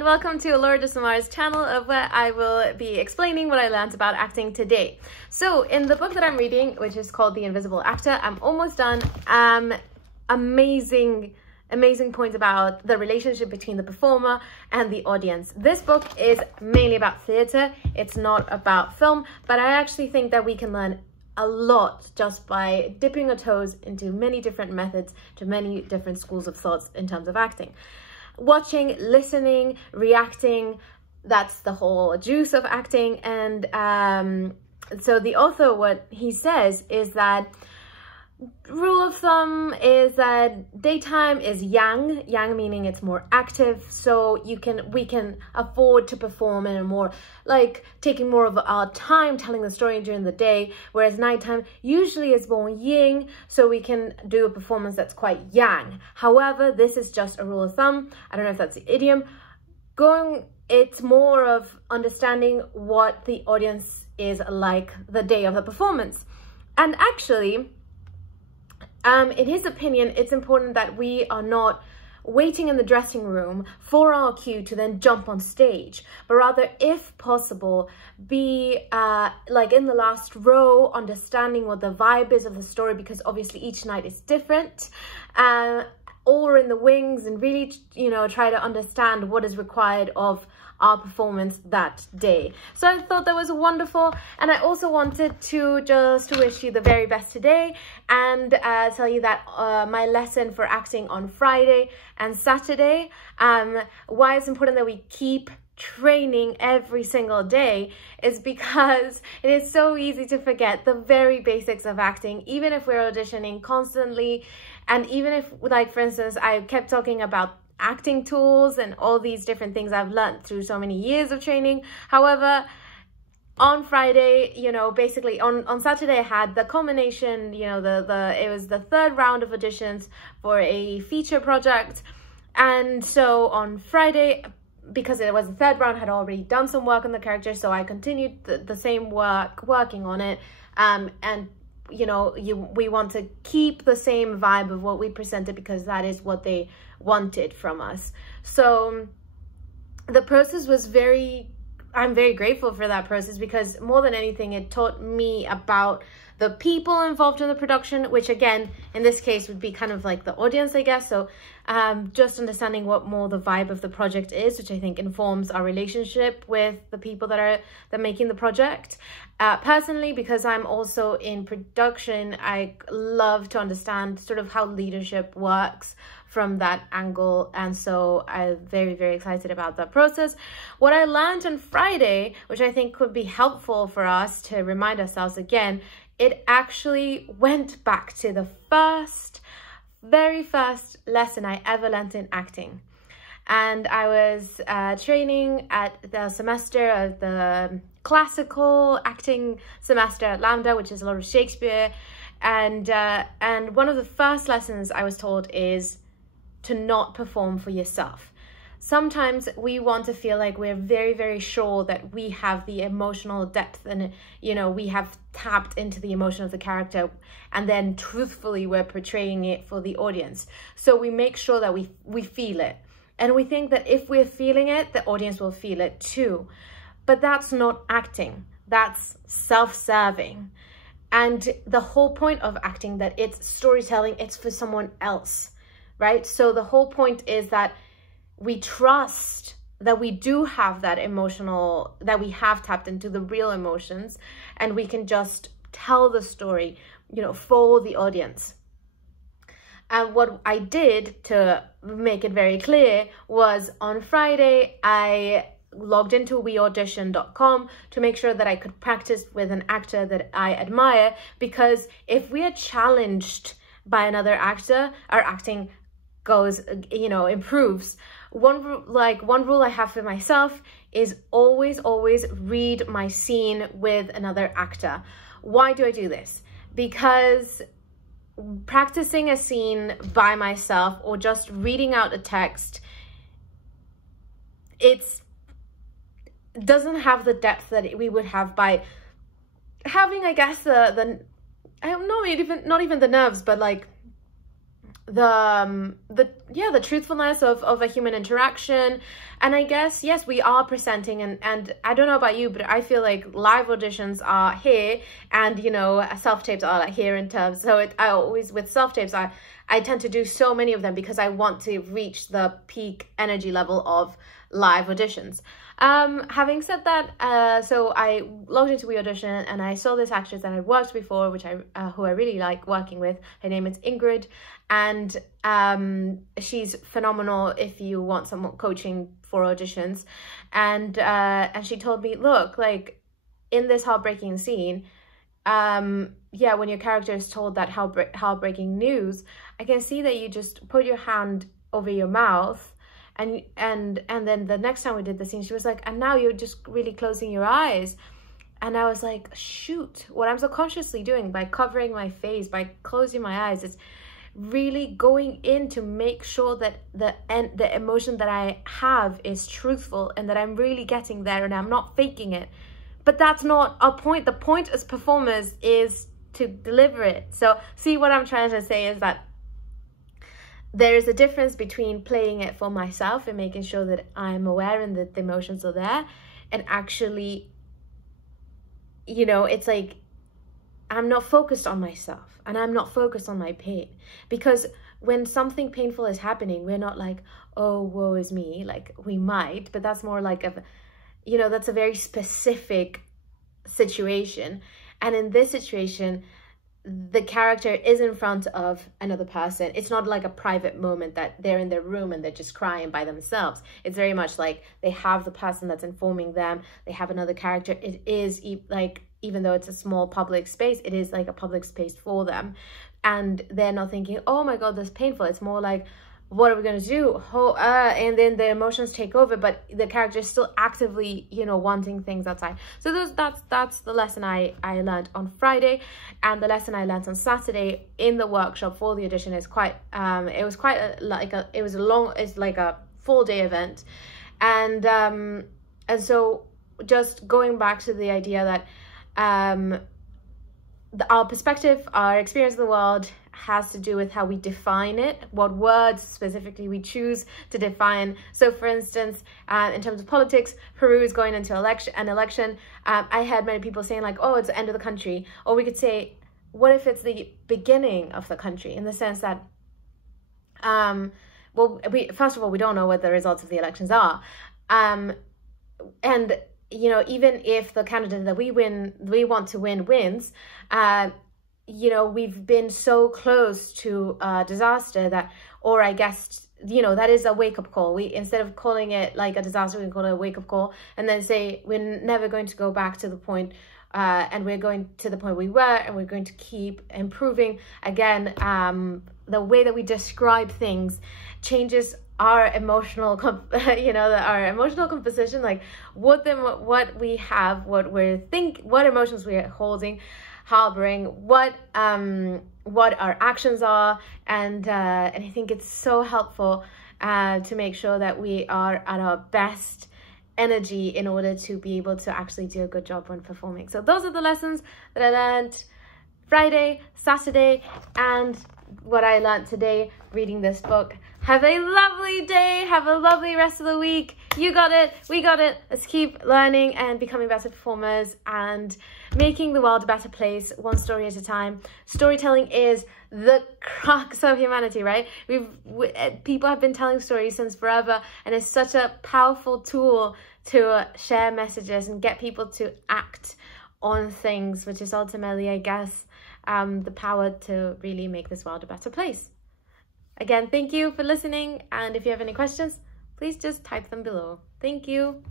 and welcome to Laura de Samar's channel, of where I will be explaining what I learned about acting today. So in the book that I'm reading, which is called The Invisible Actor, I'm almost done. Amazing points about the relationship between the performer and the audience. This book is mainly about theatre. It's not about film, but I actually think that we can learn a lot just by dipping our toes into many different methods, to many different schools of thoughts in terms of acting. Watching, listening, reacting, that's the whole juice of acting. And so the author, what he says is that rule of thumb is that daytime is yang meaning it's more active, so we can afford to perform in a more, like, taking more of our time telling the story during the day, whereas nighttime usually is more yin, so we can do a performance that's quite yang. However, this is just a rule of thumb. I don't know if that's the idiom. It's more of understanding what the audience is like the day of the performance. And actually, in his opinion, it's important that we are not waiting in the dressing room for our cue to then jump on stage, but rather, if possible, be like in the last row, understanding what the vibe is of the story, because obviously each night is different, or in the wings, and really, try to understand what is required of our performance that day. So I thought that was wonderful, and I also wanted to just wish you the very best today, and tell you that my lesson for acting on Friday and Saturday, why it's important that we keep training every single day, is because it is so easy to forget the very basics of acting, even if we're auditioning constantly. And even if, like, for instance, I kept talking about acting tools and all these different things I've learned through so many years of training. However, on Friday, basically on Saturday, I had the culmination, it was the third round of auditions for a feature project. And so on Friday, because it was the third round, I had already done some work on the character, so I continued the same working on it. And we want to keep the same vibe of what we presented, because that is what they wanted from us. So the process was I'm very grateful for that process, because more than anything, it taught me about the people involved in the production, which again, in this case, would be kind of like the audience, I guess. So just understanding what more the vibe of the project is, which I think informs our relationship with the people that are making the project. Personally, because I'm also in production, I love to understand sort of how leadership works from that angle, and so I'm very, very excited about that process. What I learned on Friday, which I think could be helpful for us to remind ourselves again, it actually went back to the very first lesson I ever learned in acting. And I was training at the semester of the classical acting semester at LAMDA, which is a lot of Shakespeare. And one of the first lessons I was taught is to not perform for yourself. Sometimes we want to feel like we're very, very sure that we have the emotional depth, and we have tapped into the emotion of the character, and then truthfully we're portraying it for the audience. So we make sure that we feel it, and we think that if we're feeling it, the audience will feel it too. But that's not acting. That's self-serving. And the whole point of acting, that it's storytelling, it's for someone else, right? So the whole point is that we trust that we do have that emotional, that we have tapped into the real emotions, and we can just tell the story, for the audience. And what I did to make it very clear was, on Friday, I logged into weaudition.com to make sure that I could practice with an actor that I admire, because if we are challenged by another actor, our acting goes, improves. One rule I have for myself is always read my scene with another actor. Why do I do this? Because practicing a scene by myself, or just reading out a text, it doesn't have the depth that we would have by having, I guess, not even the nerves, but like the truthfulness of a human interaction, And I guess, yes, we are presenting, and I don't know about you, but I feel like live auditions are here, and, you know, self-tapes are like here in terms. So I always, with self-tapes, I tend to do so many of them because I want to reach the peak energy level of live auditions. Having said that, so I logged into WeAudition and I saw this actress that I worked before, which who I really like working with. Her name is Ingrid, and she's phenomenal if you want some coaching for auditions. And she told me, look, like in this heartbreaking scene, yeah, when your character is told that heartbreaking news, I can see that you just put your hand over your mouth. And then the next time we did the scene, she was like, and now you're just really closing your eyes. And I was like, shoot, what I'm subconsciously doing by covering my face, by closing my eyes, it's really going in to make sure that the emotion that I have is truthful and that I'm really getting there and I'm not faking it. But that's not our point. The point as performers is to deliver it. So see, what I'm trying to say is that there is a difference between playing it for myself and making sure that I'm aware and that the emotions are there, and actually, you know, it's like I'm not focused on myself and I'm not focused on my pain. Because when something painful is happening, we're not like, oh, woe is me. Like, we might, but that's more like you know, that's a very specific situation. And in this situation, the character is in front of another person. It's not like a private moment that they're in their room and they're just crying by themselves. It's very much like they have the person that's informing them. They have another character. It is like, even though it's a small public space, it is like a public space for them. And they're not thinking, oh my God, that's painful. It's more like, what are we going to do? And then the emotions take over, but the character is still actively, you know, wanting things outside. So that's the lesson I learned on Friday. And the lesson I learned on Saturday in the workshop for the audition is quite, it was quite it's like a full day event. And so just going back to the idea that our perspective, our experience in the world has to do with how we define it, what words specifically we choose to define. So for instance, in terms of politics, Peru is going into an election. I had many people saying like, oh, it's the end of the country. Or we could say, what if it's the beginning of the country, in the sense that, well, first of all, we don't know what the results of the elections are. And you know, even if the candidate that we want to win wins, you know, we've been so close to disaster that, or I guess, you know, that is a wake-up call. We, instead of calling it like a disaster, we can call it a wake-up call, and then say we're never going to go back to the point, and we're going to the point we were, and we're going to keep improving. Again, the way that we describe things changes our emotional, you know, our emotional composition, like what we have, what emotions we're holding, harboring, what our actions are, and I think it's so helpful to make sure that we are at our best energy in order to be able to actually do a good job when performing. So those are the lessons that I learned Friday, Saturday, and what I learned today reading this book. Have a lovely day. Have a lovely rest of the week. You got it. We got it. Let's keep learning and becoming better performers and making the world a better place, one story at a time. Storytelling is the crux of humanity, right? People have been telling stories since forever, and it's such a powerful tool to share messages and get people to act on things, which is ultimately, I guess, the power to really make this world a better place. Again, thank you for listening, and if you have any questions, please just type them below. Thank you.